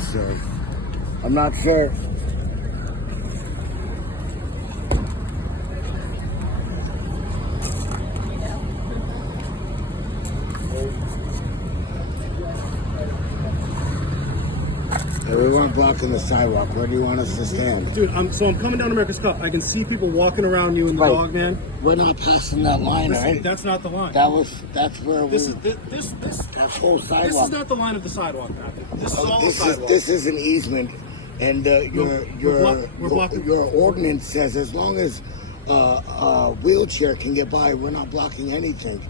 sir. I'm not sure. We weren't blocking the sidewalk. Where do you want us to stand? Dude, I'm coming down America's Cup. I can see people walking around you and the dog man. We're not passing that line, right? That's not the line. That's where This we... is this That whole sidewalk. This is not the line of the sidewalk, Matthew. This is all the sidewalk. This is an easement, and we're blocking. your ordinance says as long as a wheelchair can get by, we're not blocking anything.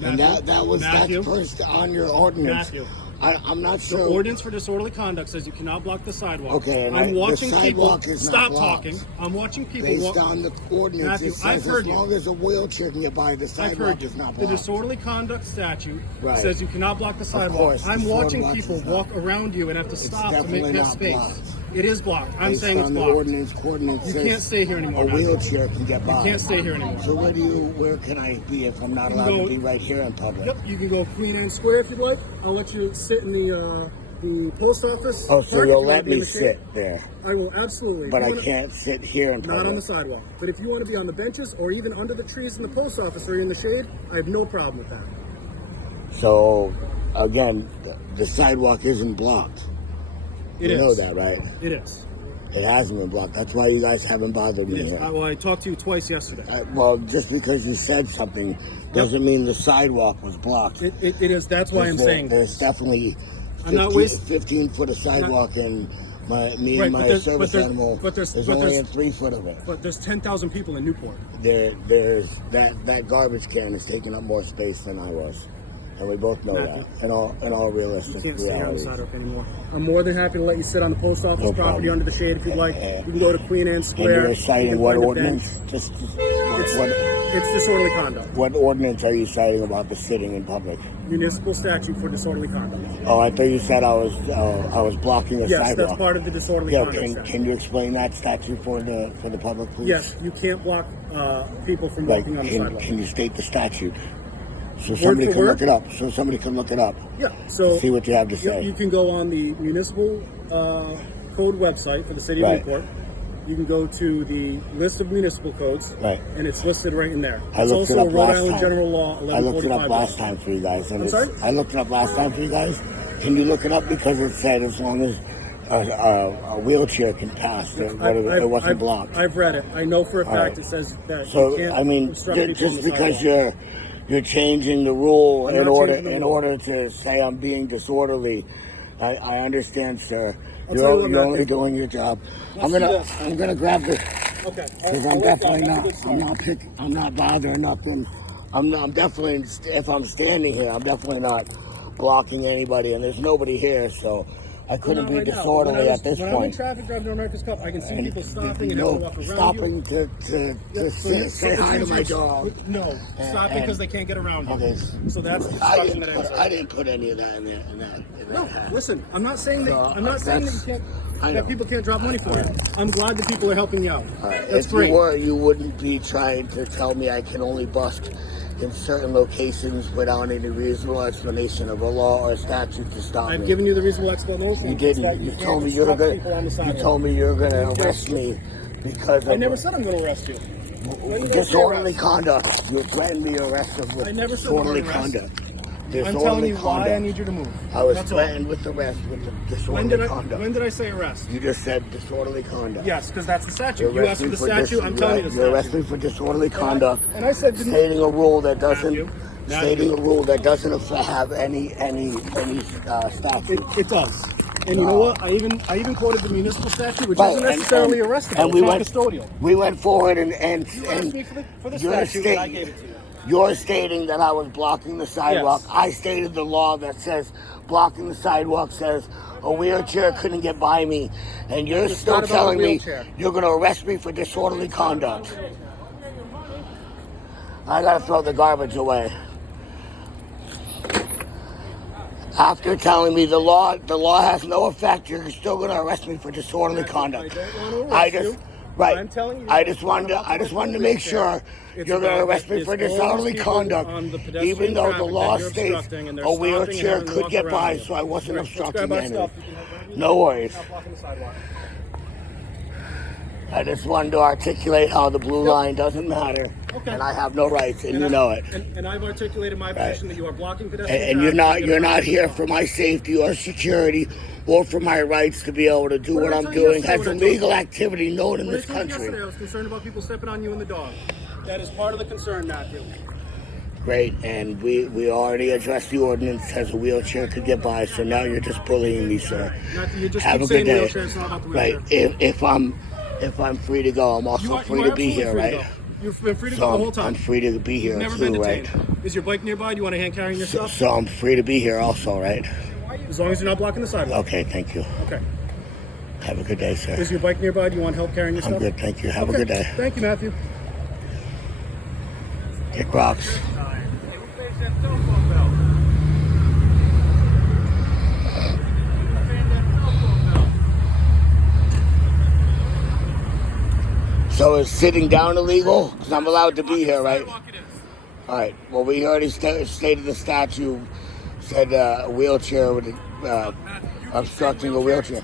Matthew, And that's first on your ordinance. Matthew. I'm not sure. The ordinance for disorderly conduct says you cannot block the sidewalk. Okay, and I'm watching the people. sidewalk is not Stop blocked. talking. I'm watching people. Based on the ordinance, Matthew, it says I've heard as you. long as a wheelchair can get by, the I've sidewalk heard you. is not The blocked. disorderly conduct statute Right. says you cannot block the sidewalk. course, I'm watching disorderly people is not- walk around you and have to stop to make definitely that not space. blocked. It is blocked. I'm Based saying it's on the blocked. ordinance You says can't stay here anymore, a Matthew. wheelchair can get by. You can't stay here anymore. So where can I be if I'm not You can allowed go- to be right here in public? Yep, you can go Queen Anne Square if you'd like. I'll let you sit in the post office. Oh, so park if you'll you let wanna be in me the shade. sit there, I will absolutely. but If I you wanna- can't sit here in public. Not on the sidewalk. But if you want to be on the benches or even under the trees in the post office or in the shade, I have no problem with that. So, again, the sidewalk isn't blocked. It You is. know that, right? It is. It hasn't been blocked. That's why you guys haven't bothered It me is. here. Well, I talked to you twice yesterday. Well, just because you said something doesn't mean the sidewalk was blocked. It is. That's why I'm saying. There's definitely I'm not wasting 15 foot of sidewalk, and me Right, and but my there's- service but there- animal, but there's- there's but only there's- 3 foot of it. But there's 10,000 people in Newport. There's that garbage can is taking up more space than I was, and we both know Matthew. that. In all You realistic can't stay on the reality. sidewalk anymore. I'm more than happy to let you sit on the post office No property problem. under the shade if you'd like. You can go to Queen Anne And Square. you're You citing can what find a ordinance? bench. Just It's, it's disorderly conduct. what ordinance are you citing about the sitting in public? Municipal statute for disorderly conduct. Oh, I thought you said I was blocking a Yes, sidewalk. that's part of the disorderly Yeah, conduct statute. can you explain that statute for the public, please? Yes, you can't block people from Like, walking on the can sidewalk. you state the statute so somebody for can word? look it up? So somebody can look it up. Yeah, so See what you have to say. You can go on the municipal code website for the city of Right. Newport. You can go to the list of municipal codes, Right. and it's listed right in there. I It's looked it also up a Rhode last Island time. General Law I looked it up 1145. last time for you guys. And I'm sorry? I looked it up last time for you guys. Can you look it up because it said as long as a wheelchair can pass, it wasn't blocked. I've read it. I know for a fact right. it says that you So can't I mean, obstruct people on just the because sidewalk. you're changing the rule I'm in not order changing the in rule. order to say I'm being disorderly, I understand, sir. I'll tell you what, You're only Matthew. doing your job. Let's do this. I'm gonna grab this Okay. because I'll I'm wait definitely down. not. That's a good I'm start. not picking. I'm not bothering nothing. I'm definitely. If I'm standing here, I'm definitely not blocking anybody, and there's nobody here, so I couldn't Not be right now, but disorderly at this when I'm in point. traffic driving to America's Cup, I can see And people stopping and having to walk around stopping you. to Yeah, so say it hi to gives my you- dog. No, stopping and- because they can't get around you. Okay. So that's the I instruction that I didn't put any of that in there. In that No, hat. listen. I'm not saying that. So, I'm not saying that you that's- I can't. know. That people can't drop money for you. I'm glad that people are helping you out. That's If great. you were, you wouldn't be trying to tell me I can only bust in certain locations without any reasonable explanation of a law or a statute to stop I've me. given you the reasonable explanation. You It's that didn't. You can't told me you're obstruct people on the gonna. You sidewalk. told me you're gonna You arrest just- me because I of never said I'm going to arrest you. When did I say disorderly arrest? conduct. You threatened me arrest with I never said the word disorderly arrest. conduct. I'm Disorderly telling you why I conduct. need you to move. I was That's all. threatened with arrest with the When disorderly did I? conduct. When did I say arrest? You just said disorderly conduct. Yes, because that's the statute. You're You asked for the arresting statute. I'm telling you the You're arresting statute. for disorderly conduct. And I said, didn't- stating a rule that doesn't, Matthew. stating a rule that doesn't have any statute. It does. And you know what? I even quoted the municipal statute, which Right, isn't and- necessarily and- arrestable. and It's we not went- custodial. We went forward and You asked me for the you're statute, and I gave it to you. You're stating that I was blocking the sidewalk. Yes. I stated the law that says blocking the sidewalk says a wheelchair couldn't get by me, and you're It's still not about telling a me wheelchair. you're going to arrest me for disorderly conduct. I got to throw the garbage away. After telling me the law has no effect, you're still going to arrest me for disorderly conduct. I don't want to arrest you. Right. I'm telling you, I it's just wanted not to make sure It's you're going to about- arrest me it's for all those disorderly people conduct, on the pedestrian even though the traffic law that you're states obstructing, and they're a stopping and wheelchair having to could walk get around by, you. so I wasn't Right, let's obstructing grab our any. stuff. You can have right No worries. Stop blocking the sidewalk. I just wanted to articulate how the blue line doesn't matter, Okay. and I have no rights, and you know it. And I've articulated my position that you are blocking pedestrian And traffic. you're not here for my safety or security or for my rights to be able to do what I'm doing. That's illegal activity known in this country. Yesterday, I was concerned about people stepping on you and the dog. That is part of the concern, Matthew. Great, and we already addressed the ordinance as a wheelchair could get by, so now you're just bullying me, sir. Matthew, you just Have keep a good saying day. wheelchair, it's not about the Right, wheelchair. if I'm free to go, I'm also free to be here, right? You've been free to So go the whole time. I'm free to be here Never been too, right? detained. Is your bike nearby? Do you want a hand carrying your stuff? So I'm free to be here also, right? As long as you're not blocking the sidewalk. Okay, thank you. Okay. Have a good day, sir. Is your bike nearby? Do you want help carrying your stuff? I'm good, thank you. Have a Okay. good day. Thank you, Matthew. Kick rocks. So is sitting down illegal? Because I'm allowed to be here, right? All right. Well, we already stated the statute said a wheelchair with obstructing a wheelchair.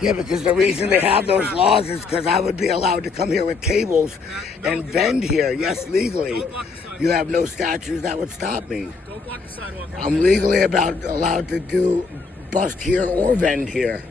Yeah, because the reason they have those laws is because I would be allowed to come here with tables and vend here. Yes, legally. You have no statutes that would stop me. Don't block the sidewalk. I'm legally allowed to bust here or vend here.